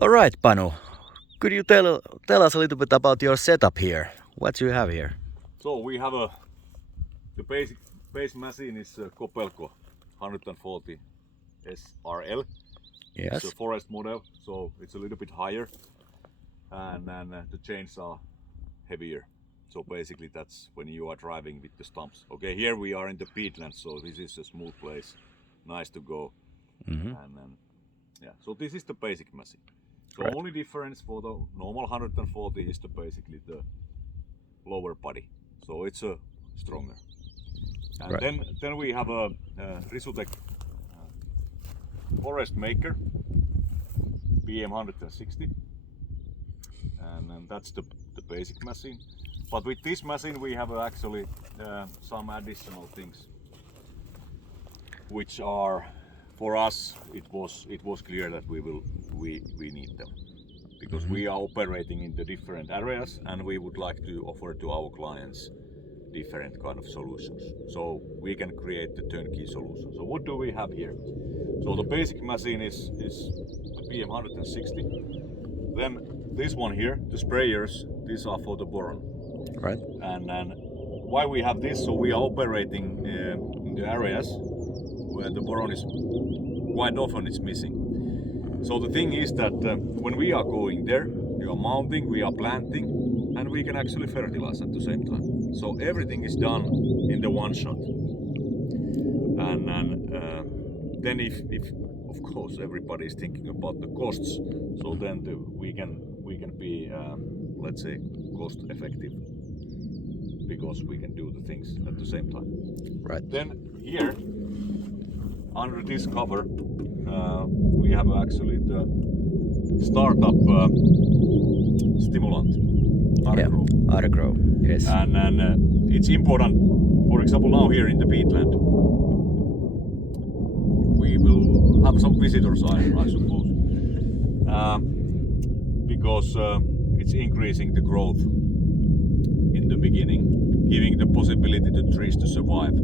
All right, Panu. Could you tell us a little bit about your setup here? What do you have here? So we have the base machine is Copelco 140 SRL. Yes. It's a forest model, so it's a little bit higher, and then the chains are heavier. So basically that's when you are driving with the stumps. Okay, here we are in the peatland, so this is a smooth place, nice to go. And then, yeah, so this is the basic machine. So Right. only difference for the normal 140 is basically the lower body, so it's stronger. And Right. then we have a RISUTEC forest maker PM-160, and then that's the basic machine. But with this machine we have actually some additional things, which are, for us, it was clear that we need them, because we are operating in the different areas and we would like to offer to our clients different kind of solutions, so we can create the turnkey solution. So what do we have here? So the basic machine is the PM-160. Then this one here, the sprayers, these are for the boron. Right. And then why we have this? So we are operating in the areas where the boron is quite often it's missing. So the thing is that when we are going there, we are mounting, we are planting, and we can actually fertilize at the same time. So everything is done in the one shot. And then if of course everybody is thinking about the costs, so then we can be let's say cost effective, because we can do the things at the same time. Right. Then here under this cover we have actually the startup stimulant, RISUTEC. RISUTEC. Yes. And it's important, for example, now here in the peatland we will have some visitors, I suppose, because it's increasing the growth in the beginning, giving the possibility to trees to survive.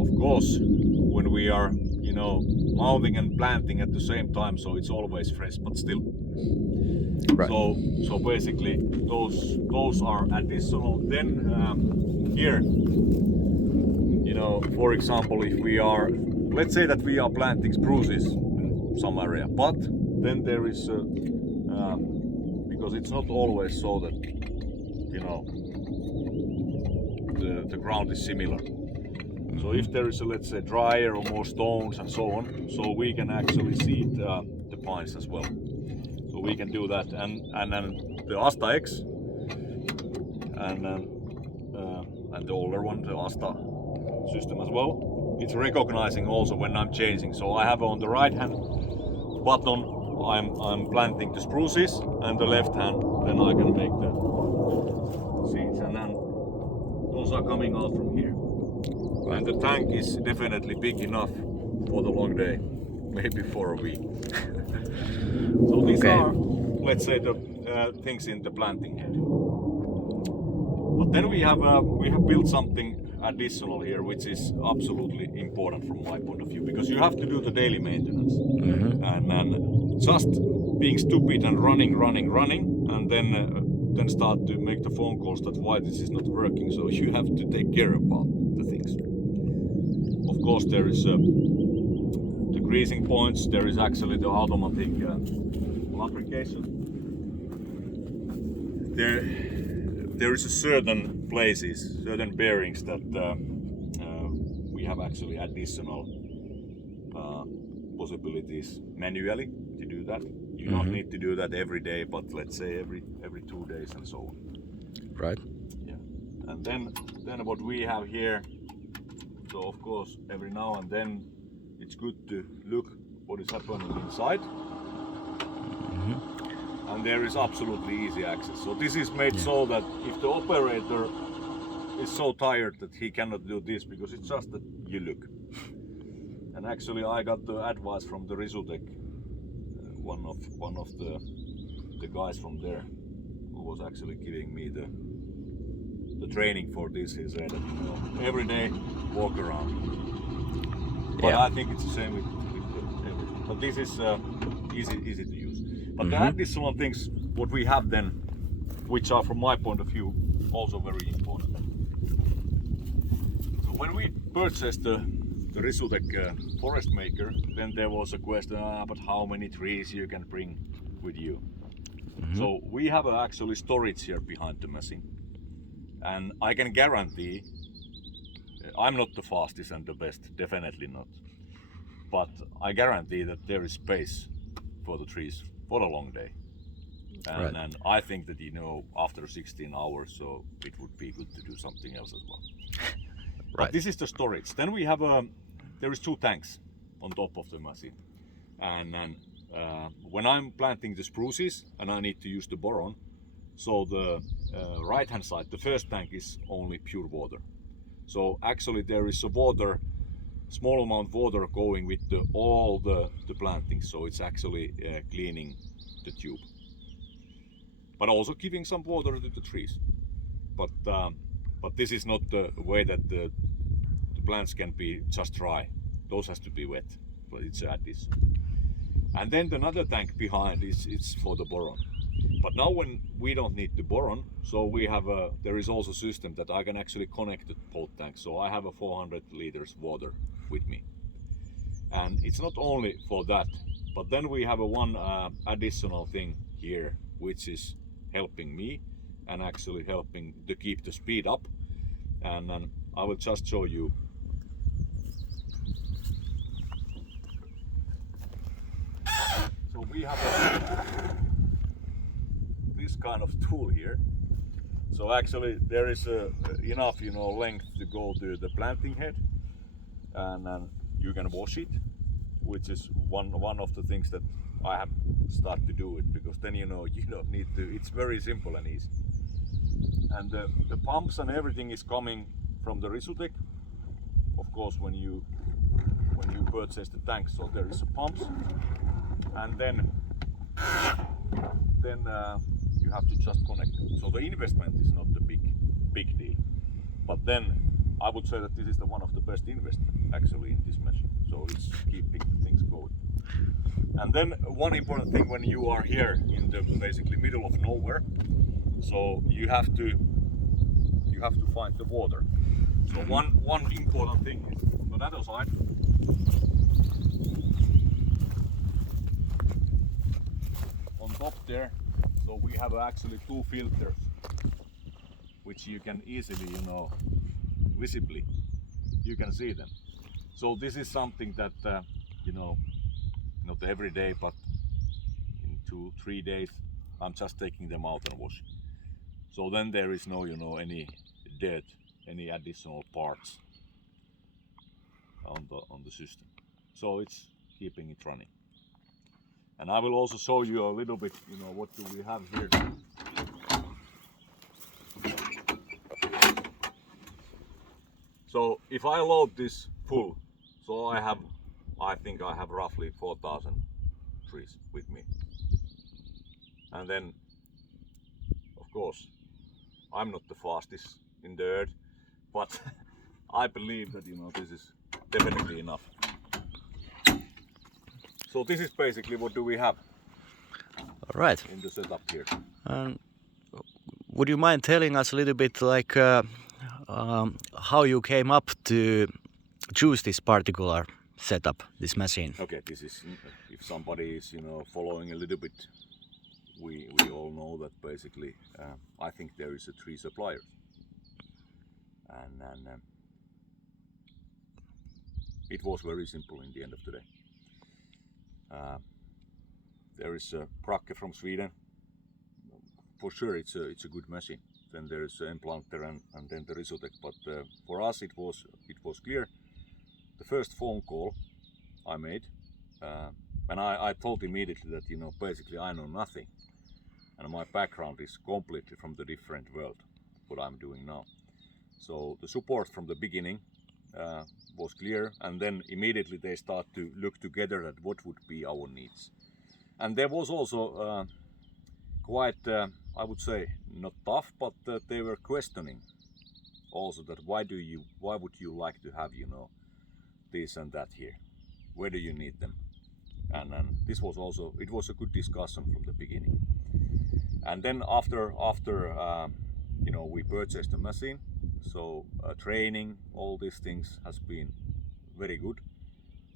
Of course, when we are, mounting and planting at the same time, so it's always fresh, but still. Right. So basically those are additional. Then here, for example, if we are, let's say that we are planting spruces in some area, but then there is because it's not always so that the ground is similar. So if there is let's say drier or more stones and so on, so we can actually seed the pines as well. So we can do that, and then the Asta X, and the older one, the Asta system as well. It's recognizing also when I'm changing. So I have on the right hand button I'm planting the spruces, and the left hand then I can make the seeds, and then those are coming out from here. And the tank is definitely big enough for the long day, maybe for a week. So these are, let's say, the things in the planting area. But then we have built something additional here, which is absolutely important from my point of view, because you have to do the daily maintenance, and just being stupid and running, and then start to make the phone calls that why this is not working. So you have to take care about the things. Of course, there is the greasing points. There is actually the automatic lubrication. There is a certain places, certain bearings that we have actually additional possibilities manually to do that. You don't need to do that every day, but let's say every 2 days and so on. Right. Yeah. And then what we have here. So of course, every now and then it's good to look what is happening inside. And there is absolutely easy access. So this is made so that if the operator is so tired that he cannot do this, because it's just that you look. And actually I got the advice from the RISUTEC, one of the guys from there, who was actually giving me the training for this. He said that every day walk around. But I think it's the same with everything. But this is easy to use. But the additional things what we have then, which are from my point of view also very important. So when we purchased the RISUTEC forest maker, then there was a question but how many trees you can bring with you. So we have actually storage here behind the machine, and I can guarantee I'm not the fastest and the best, definitely not, but I guarantee that there is space for the trees for a long day. And, and I think that, you know, after 16 hours, so it would be good to do something else as well. But this is the storage. Then we have there is 2 tanks on top of the machine, and when I'm planting the spruces and I need to use the boron, so the right hand side, the first tank is only pure water. So actually there is a small amount of water going with all the plantings, so it's actually cleaning the tube, but also giving some water to the trees. But this is not the way that the plants can be just dry. Those has to be wet, but it's addition. And then another tank behind it's for the boron. But now when we don't need the boron, so we have there is also a system that I can actually connect the both tanks. So I have a 400 liters water with me. And it's not only for that, but then we have one additional thing here, which is helping me and actually helping to keep the speed up. And I will just show you. So we have this kind of tool here. So actually there is enough, you know, length to go to the planting head, and then you can wash it, which is one of the things that I have started to do it, because then you know you don't need to. It's very simple and easy. And the pumps and everything is coming from the RISUTEC. Of course, when you purchase the tank, so there is a pumps, and then you have to just connect it. So the investment is not the big deal, but then I would say that this is one of the best investment actually in this machine. So it's keeping things going. And then one important thing when you are here in the basically middle of nowhere, so you have to find the water. So one important thing is on the other side. On top there, so we have actually 2 filters, which you can easily, you know, visibly, you can see them. So this is something that, you know, not every day, but in 2-3 days, I'm just taking them out and washing. So then there is no, you know, any dirt, any additional parts on the system. So it's keeping it running. And I will also show you a little bit, you know, what do we have here. So if I load this full, so I think I have roughly 4,000 trees with me. And then, of course, I'm not the fastest in the earth, but I believe that, you know, this is definitely enough. So this is basically what do we have. All right. In the setup here. Would you mind telling us a little bit like how you came up to choose this particular setup, this machine? Okay, this is, if somebody is, you know, following a little bit, we all know that basically I think there is 3 suppliers, and it was very simple in the end of the day. There is a Prakke from Sweden. For sure, it's a good machine. Then there is Implanter and then the RISUTEC. But for us, it was clear. The first phone call I made, and I told immediately that, you know, basically I know nothing, and my background is completely from the different world what I'm doing now. So the support from the beginning was clear, and then immediately they start to look together at what would be our needs. And there was also quite, I would say, not tough, but they were questioning also that why would you like to have, you know, this and that here? Where do you need them? and this was also, it was a good discussion from the beginning. And then after you know, we purchased the machine, so training, all these things has been very good.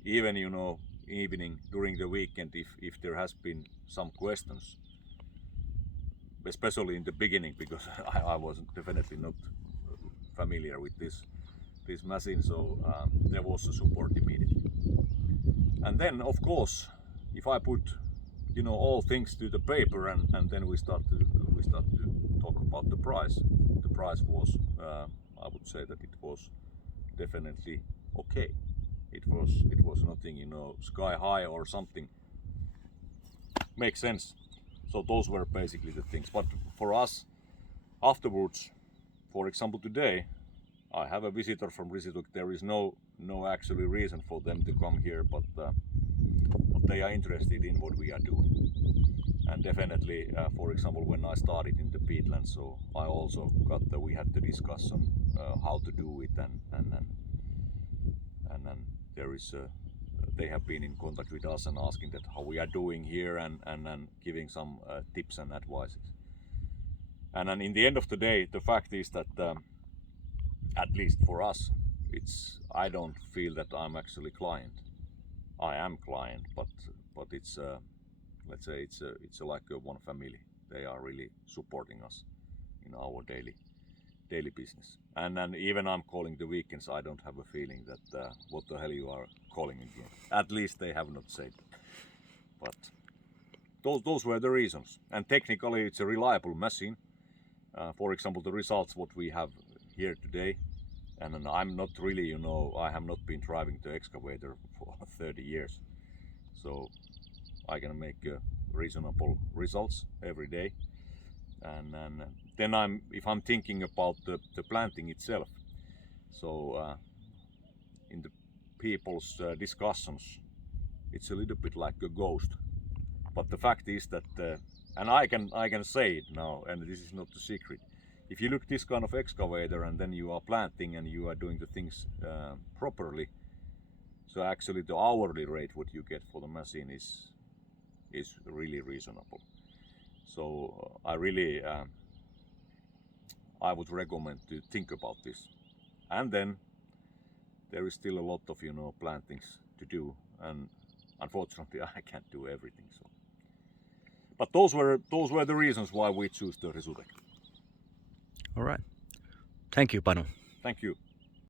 Even, you know, evening during the weekend, if there has been some questions, especially in the beginning, because I was definitely not familiar with this machine, so there was a support immediately. And then, of course, if I put, you know, all things to the paper, and then we start to talk about the price. The price was, I would say that it was definitely okay. It was nothing, you know, sky high or something. Makes sense. So those were basically the things. But for us, afterwards, for example, today, I have a visitor from RISUTEC. There is no actually reason for them to come here, but they are interested in what we are doing. And definitely, for example, when I started in the peatland, so I also got that we had the discussion how to do it, and then there is they have been in contact with us and asking that how we are doing here, and giving some tips and advices. And then in the end of the day, the fact is that at least for us, I don't feel that I'm actually client. I am client, but it's let's say it's like one family. They are really supporting us in our daily business. And then even I'm calling the weekends, I don't have a feeling that what the hell you are calling again. At least they have not said. But those were the reasons. And technically it's a reliable machine. For example, the results what we have here today. And then I'm not really, you know, I have not been driving the excavator for 30 years. So I can make reasonable results every day. And then if I'm thinking about the planting itself, so in the people's discussions, it's a little bit like a ghost. But the fact is that, and I can say it now, and this is not a secret. If you look this kind of excavator and then you are planting and you are doing the things properly, so actually the hourly rate what you get for the machine is really reasonable. So I really I would recommend to think about this. And then there is still a lot of, you know, plantings to do, and unfortunately I can't do everything. So, but those were the reasons why we choose the RISUTEC. All right. Thank you, Panu. Thank you.